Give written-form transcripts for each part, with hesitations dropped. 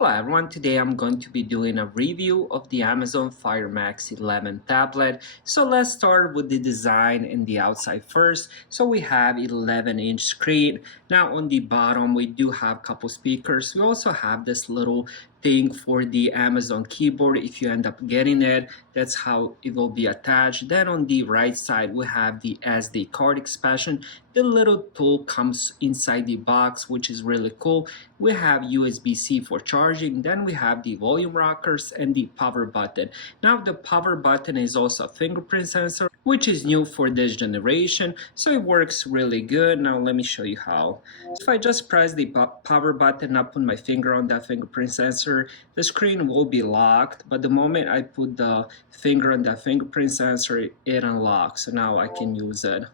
Hello everyone, today I'm going to be doing a review of the Amazon Fire Max 11 tablet. So let's start with the design and the outside first. So we have 11-inch screen. Now on the bottom we do have a couple speakers. We also have this little thing for the Amazon keyboard. If you end up getting it, that's how it will be attached. Then on the right side we have the SD card expansion. The little tool comes inside the box, which is really cool. We have USB-C for charging, then we have the volume rockers and the power button. Now the power button is also a fingerprint sensor, which is new for this generation, so it works really good. Now let me show you how. If I just press the power button, I put my finger on that fingerprint sensor, the screen will be locked, but the moment I put the finger on that fingerprint sensor, it unlocks, so now I can use it,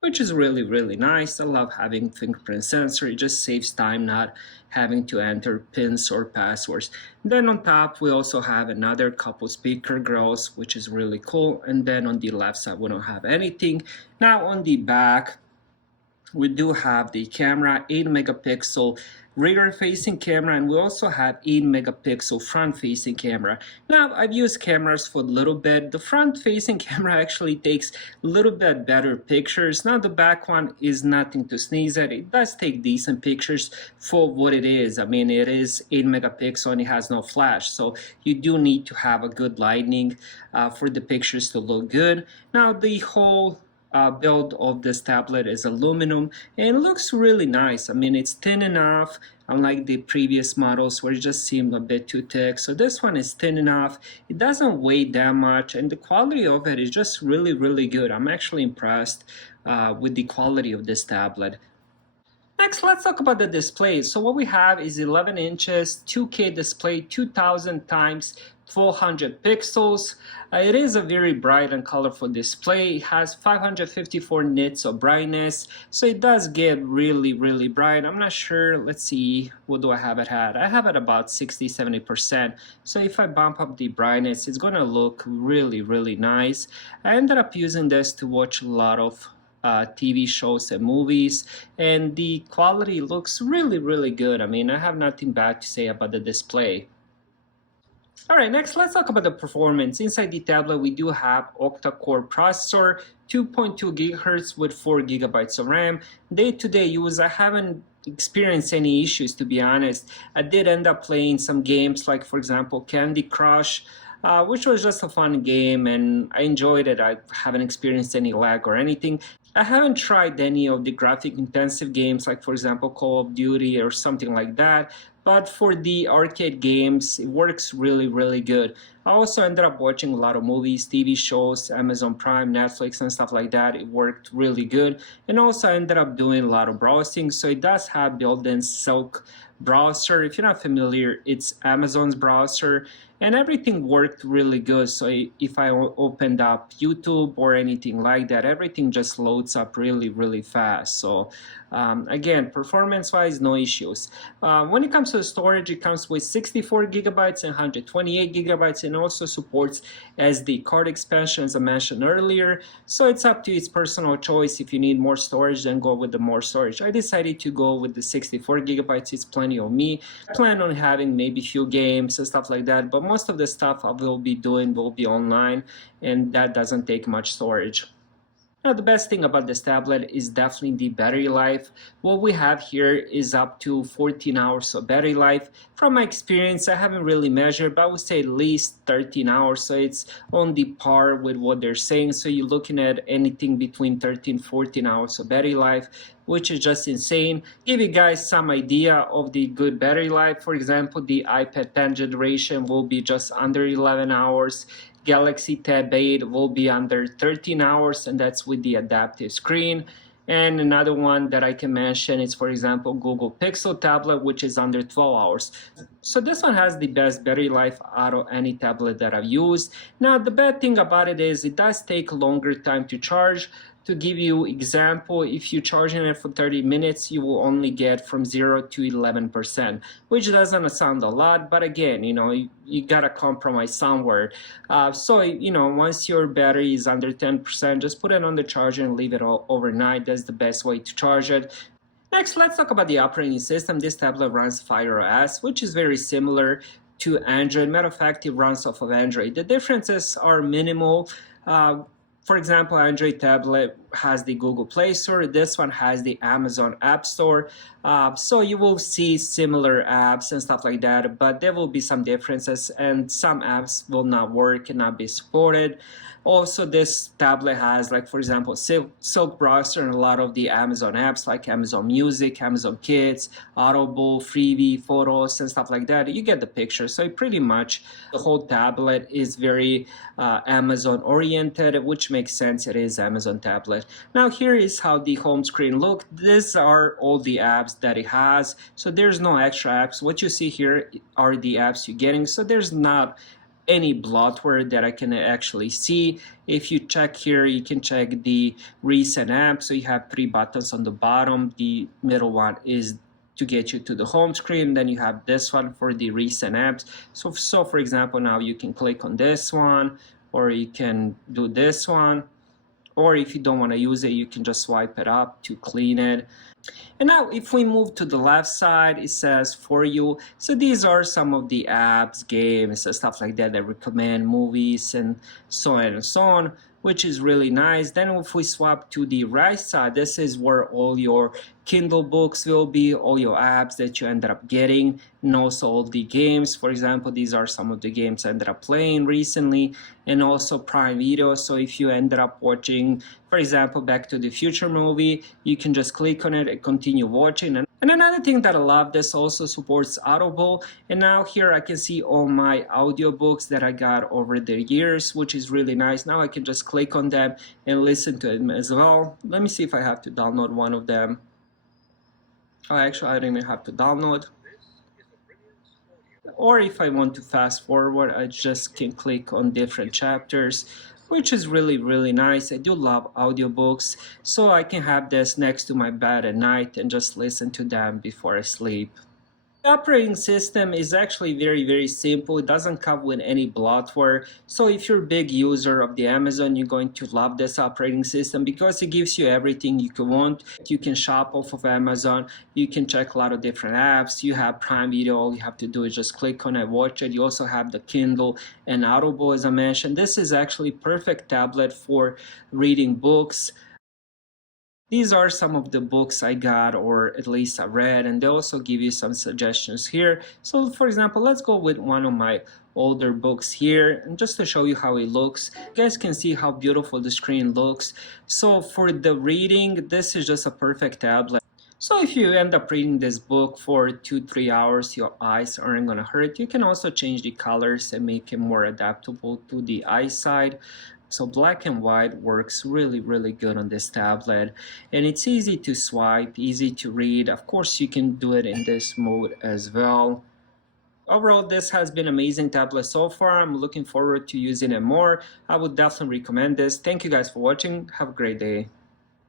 which is really nice. I love having fingerprint sensor. It just saves time not having to enter pins or passwords. Then on top we also have another couple speaker grills, which is really cool. And then on the left side we don't have anything. Now on the back we do have the camera, 8 megapixel rear facing camera, and we also have 8 megapixel front facing camera. Now I've used cameras for a little bit. The front facing camera actually takes a little bit better pictures. Now the back one is nothing to sneeze at. It does take decent pictures for what it is. I mean, it is 8 megapixel and it has no flash, so you do need to have a good lighting for the pictures to look good. Now the whole build of this tablet is aluminum and it looks really nice. I mean, it's thin enough, unlike the previous models where it just seemed a bit too thick. So this one is thin enough, it doesn't weigh that much, and the quality of it is just really good. I'm actually impressed with the quality of this tablet. Next, let's talk about the display. So what we have is 11 inches, 2K display, 2000 times 400 pixels. It is a very bright and colorful display. It has 554 nits of brightness, so it does get really bright. I'm not sure, let's see, what do I have it at? I have it about 60-70%. So if I bump up the brightness, it's gonna look really nice. I ended up using this to watch a lot of TV shows and movies, and the quality looks really good. I mean, I have nothing bad to say about the display. Alright, next let's talk about the performance. Inside the tablet we do have octa-core processor, 2.2 GHz with 4 GB of RAM. Day-to-day use, I haven't experienced any issues, to be honest. I did end up playing some games like, for example, Candy Crush, which was just a fun game and I enjoyed it. I haven't experienced any lag or anything. I haven't tried any of the graphic intensive games like, for example, Call of Duty or something like that, but for the arcade games it works really good. I also ended up watching a lot of movies, TV shows, Amazon Prime, Netflix and stuff like that. It worked really good, and also I ended up doing a lot of browsing, so it does have built-in Silk browser. If you're not familiar, it's Amazon's browser, and everything worked really good. So if I opened up YouTube or anything like that, everything just loads up really fast. So again, performance wise, no issues. When it comes to the storage, it comes with 64 gigabytes and 128 gigabytes, and also supports SD card expansion as I mentioned earlier. So it's up to its personal choice. If you need more storage, then go with the more storage. I decided to go with the 64 gigabytes. It's plenty of me. I plan on having maybe a few games and stuff like that, but most of the stuff I will be doing will be online, and that doesn't take much storage. Now, the best thing about this tablet is definitely the battery life. What we have here is up to 14 hours of battery life. From my experience, I haven't really measured, but I would say at least 13 hours. So it's on the par with what they're saying. So you're looking at anything between 13-14 hours of battery life, which is just insane. Give you guys some idea of the good battery life. For example, the iPad 10 generation will be just under 11 hours. Galaxy Tab 8 will be under 13 hours, and that's with the adaptive screen. And another one that I can mention is, for example, Google Pixel tablet, which is under 12 hours. So this one has the best battery life out of any tablet that I've used. Now, the bad thing about it is it does take longer time to charge. To give you example, if you're charging it for 30 minutes, you will only get from 0 to 11%, which doesn't sound a lot, but again, you gotta compromise somewhere. So, once your battery is under 10%, just put it on the charger and leave it all overnight. That's the best way to charge it. Next, let's talk about the operating system. This tablet runs Fire OS, which is very similar to Android. Matter of fact, it runs off of Android. The differences are minimal. For example, Android tablet has the Google Play Store. This one has the Amazon App Store. So you will see similar apps and stuff like that, but there will be some differences, and some apps will not work and not be supported. Also, this tablet has, like, for example, Silk Browser and a lot of the Amazon apps like Amazon Music, Amazon Kids, Audible, Freebie, Photos, and stuff like that. You get the picture. So pretty much the whole tablet is very Amazon oriented, which makes sense. It is Amazon tablet. Now here is how the home screen looks. These are all the apps that it has. So there's no extra apps. What you see here are the apps you're getting. So there's not any bloatware that I can actually see. If you check here, you can check the recent apps. So you have 3 buttons on the bottom. The middle one is to get you to the home screen. Then you have this one for the recent apps. So for example, now you can click on this one, or you can do this one. Or if you don't want to use it, you can just swipe it up to clean it. And now if we move to the left side, it says for you. So these are some of the apps, games, and stuff like that recommend, movies, and so on and so on, which is really nice. Then if we swap to the right side, this is where all your Kindle books will be, all your apps that you ended up getting, and also all the games. For example, these are some of the games I ended up playing recently, and also Prime Video. So if you ended up watching, for example, Back to the Future movie, you can just click on it and continue watching. And another thing that I love, this also supports Audible. And now here I can see all my audiobooks that I got over the years, which is really nice. Now I can just click on them and listen to them as well. Let me see if I have to download one of them. Oh, actually, I don't even have to download. Or if I want to fast forward, I just can click on different chapters, which is really, really nice. I do love audiobooks, so I can have this next to my bed at night and just listen to them before I sleep. The operating system is actually very, very simple. It doesn't come with any bloatware. So if you're a big user of the Amazon, you're going to love this operating system because it gives you everything you can want. You can shop off of Amazon. You can check a lot of different apps. You have Prime Video. All you have to do is just click on it, watch it. You also have the Kindle and Audible, as I mentioned. This is actually perfect tablet for reading books. These are some of the books I got, or at least I read, and they also give you some suggestions here. So for example, let's go with one of my older books here, and just to show you how it looks. You guys can see how beautiful the screen looks. So for the reading, this is just a perfect tablet. So if you end up reading this book for 2-3 hours, your eyes aren't gonna hurt. You can also change the colors and make it more adaptable to the eyesight. So black and white works really, really good on this tablet. And it's easy to swipe, easy to read. Of course, you can do it in this mode as well. Overall, this has been an amazing tablet so far. I'm looking forward to using it more. I would definitely recommend this. Thank you guys for watching. Have a great day.